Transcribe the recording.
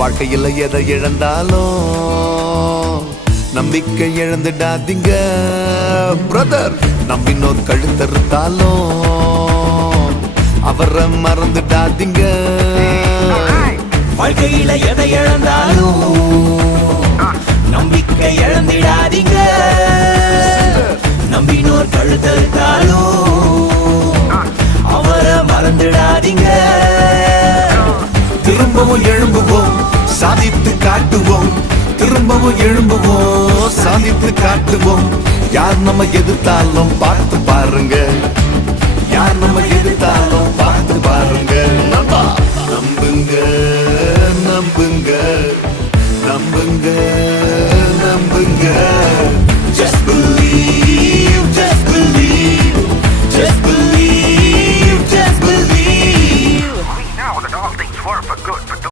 வாழ்க்கையில் எதை இழந்தாலும் நம்பிக்கை இழந்துடாதீங்க பிரதர். நம்பினோர் கழுத்தறுத்தாலும் அவரை மறந்துடாதீங்க. வாழ்க்கையில எதை இழந்தாலும் நம்பிக்கை இழந்திடாதீங்க. நம்பினோர் கழுத்தறுத்தாலும் அவரை மறந்துடாதீங்க. திரும்பவும் எழும்புவோம், சாதித்து காட்டுவோம். திரும்பவும் எழும்புவோம், சாதித்து காட்டுவோம். யார் நம்ம எதிர்த்தாலும் பார்த்து பாருங்க, யார் நம்ம எதிர்த்தாலும் பார்த்து பாருங்க. நம்புங்க நம்புங்க நம்புங்க நம்புங்க.